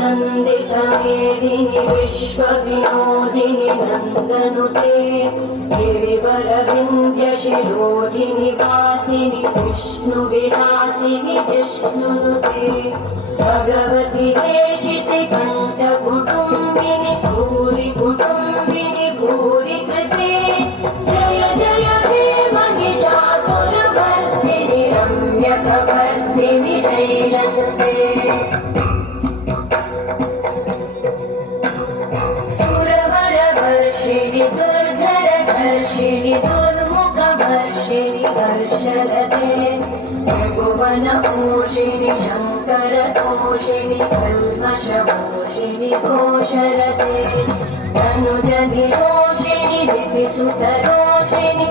नन्दितमेदिनि विश्वविनोदिनि नन्दनुते गिरिवरविन्ध्यशिरोधिनि वासिनि विष्णुविलासिनि जिष्णुनुते भगवति देशिति कण्ठकुटुम्बिनि भूरि कुटुम्बिनि भूरि कृते जय जय हे महिषासुरमर्दिनि रम्यकवर्धिनि शैलसुते सुरवरवर्षिणि दुर्धरघर्षिणि दुर्मुखवर्षिणि हर्षरते त्रिभुवनपोषिणि शङ्करतोषिणि कल्मषपोषिणि घोषरते तनुजनिरोषिणि दितिसुतरोषिणि